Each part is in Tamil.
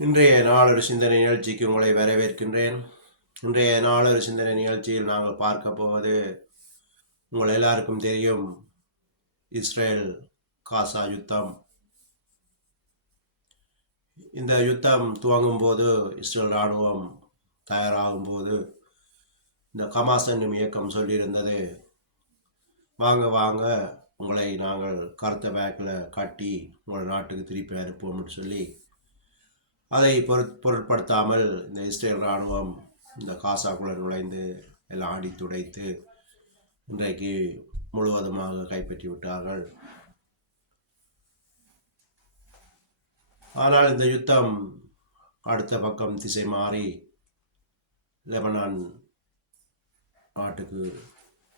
இன்றைய நாளொரு சிந்தனை நிகழ்ச்சிக்கு உங்களை வரவேற்கின்றேன். இன்றைய நாளொரு சிந்தனை நிகழ்ச்சியில் நாங்கள் பார்க்க போவது, உங்கள் எல்லாருக்கும் தெரியும், இஸ்ரேல் காசா யுத்தம். இந்த யுத்தம் துவங்கும் போது, இஸ்ரேல் இராணுவம் தயாராகும் போது, இந்த ஹமாஸ் என்னும் இயக்கம் சொல்லியிருந்தது, வாங்க வாங்க உங்களை நாங்கள் கருத்த பேக்கில் கட்டி உங்கள் நாட்டுக்கு திருப்பி அனுப்புவோம்னு சொல்லி, அதை பொருட்படுத்தாமல் இந்த இஸ்ரேல் இராணுவம் இந்த காசாக்குள்ள நுழைந்து எல்லாம் ஆடி துடைத்து இன்றைக்கு முழுவதுமாக கைப்பற்றி விட்டார்கள். ஆனால் இந்த யுத்தம் அடுத்த பக்கம் திசை மாறி லெபனான் நாட்டுக்கு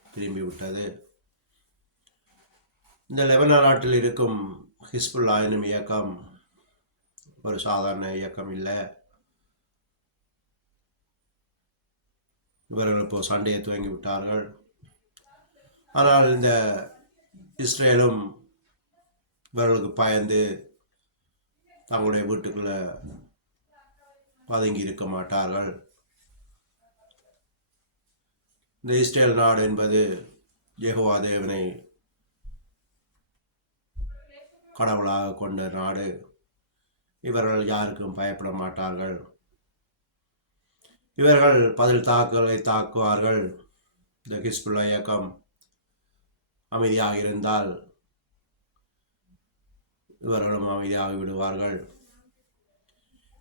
திரும்பிவிட்டது. இந்த லெபனான் நாட்டில் இருக்கும் ஹிஸ்புல்லா எனும் இயக்கம் ஒரு சாதாரண இயக்கம் இல்லை. இவர்கள் இப்போ சண்டையை துவங்கி விட்டார்கள். ஆனால் இந்த இஸ்ரேலும் இவர்களுக்கு பயந்து தங்களுடைய வீட்டுக்குள்ள பதுங்கி இருக்க மாட்டார்கள். இந்த இஸ்ரேல் நாடு என்பது யெகோவா தேவனை கடவுளாக கொண்ட நாடு. இவர்கள் யாருக்கும் பயப்பட மாட்டார்கள். இவர்கள் பதில் தாக்குதலை தாக்குவார்கள். இந்த ஹிஸ்புல்லா இயக்கம் அமைதியாக இருந்தால் இவர்களும் அமைதியாக விடுவார்கள்.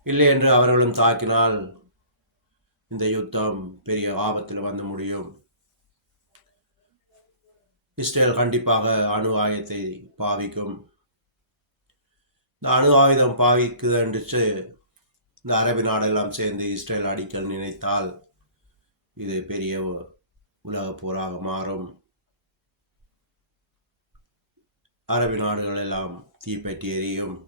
இல்லை என்று அவர்களும் தாக்கினால் இந்த யுத்தம் பெரிய ஆபத்தில் வந்து முடியும். இஸ்ரேல் கண்டிப்பாக அணு ஆயுதத்தை பாவிக்கும். இந்த அணு ஆயுதம் பாவிக்குது என்று இந்த அரபு நாடெல்லாம் சேர்ந்து இஸ்ரேல் அடிக்க நினைத்தால் இது பெரிய உலக போராக மாறும். அரபு நாடுகள் எல்லாம் தீப்பற்றி எரியும்.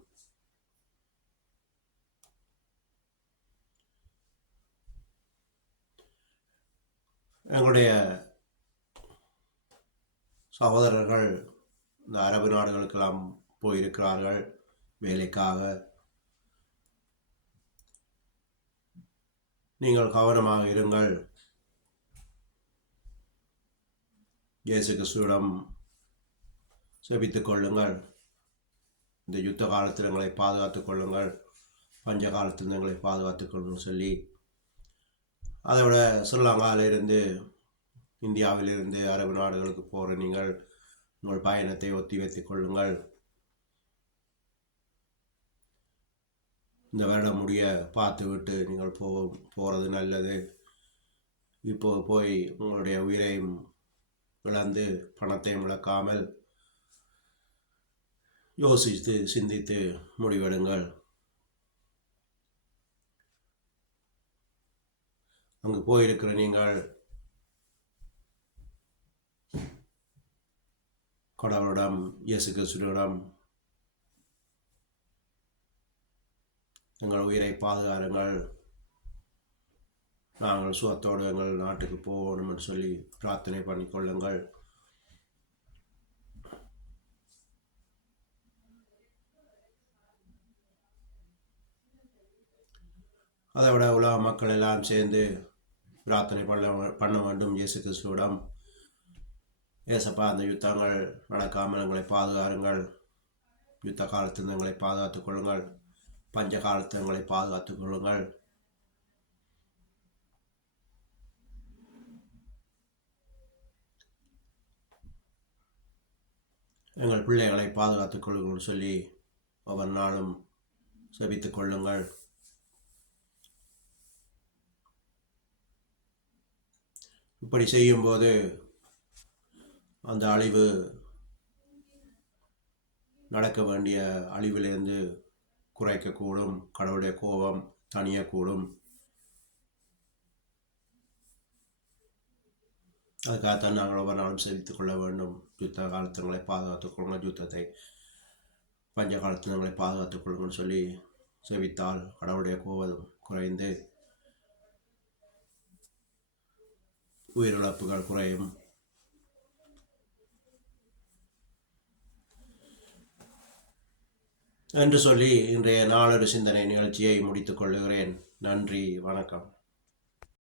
எங்களுடைய சகோதரர்கள் இந்த அரபு நாடுகளுக்கெல்லாம் போயிருக்கிறார்கள் வேலைக்காக. நீங்கள் கவனமாக இருங்கள். இயேசு கிறிஸ்துவிடம் செபித்துக் கொள்ளுங்கள். இந்த யுத்த காலத்தில் எங்களை பாதுகாத்துக் கொள்ளுங்கள், பஞ்ச காலத்தில் எங்களை பாதுகாத்துக் கொள்ளுங்கள் சொல்லி, அதை விட ஸ்ரீலங்காவிலிருந்து இந்தியாவிலிருந்து அரபு நாடுகளுக்கு போகிற நீங்கள் உங்கள் பயணத்தை ஒத்தி வைத்துக் கொள்ளுங்கள். இந்த வருடம் முடிய பார்த்து விட்டு நீங்கள் போகிறது நல்லது. இப்போ போய் உங்களுடைய உயிரையும் இழந்து பணத்தையும் இழக்காமல் யோசித்து சிந்தித்து முடிவெடுங்கள். அங்கு போயிருக்கிற நீங்கள் கடவுளிடம், இயேசு கிறிஸ்துவிடம் எங்கள் உயிரை பாதுகாருங்கள், நாங்கள் சுகத்தோடு எங்கள் நாட்டுக்கு போகணும் என்று சொல்லி பிரார்த்தனை பண்ணிக்கொள்ளுங்கள். அதை விட உலக மக்கள் எல்லாம் சேர்ந்து பிரார்த்தனை பண்ண வேண்டும் இயேசு கிறிஸ்துவிடம். ஏசப்பா, அந்த யுத்தங்கள் நடக்காமல் எங்களை பாதுகாருங்கள், யுத்த காலத்தில் எங்களை பாதுகாத்துக் கொள்ளுங்கள், பஞ்ச காலத்தில் எங்களை பாதுகாத்துக் கொள்ளுங்கள். எங்கள் பிள்ளைகளை பாதுகாத்துக் கொள்ளுங்கள் சொல்லி ஒவ்வொரு நாளும் செபித்துக் கொள்ளுங்கள். இப்படி செய்யும்போது அந்த அழிவு, நடக்க வேண்டிய அழிவிலிருந்து குறைக்கக்கூடும், கடவுளுடைய கோபம் தணியக்கூடும். அதுக்காகத்தான் நாங்கள் ஒவ்வொரு நாளும் செவித்துக் கொள்ள வேண்டும். யுத்த காலத்துங்களை பாதுகாத்துக் கொள்ளுங்கள், யுத்தத்தை பஞ்ச காலத்தினங்களை பாதுகாத்துக் கொள்ளுங்கள் சொல்லி செவித்தால் கடவுளுடைய கோபம் குறைந்து உயிரிழப்புகள் குறையும். என்று சொல்லி இன்றைய நாளொரு சிந்தனை நிகழ்ச்சியை முடித்துக் கொள்கிறேன். நன்றி, வணக்கம்.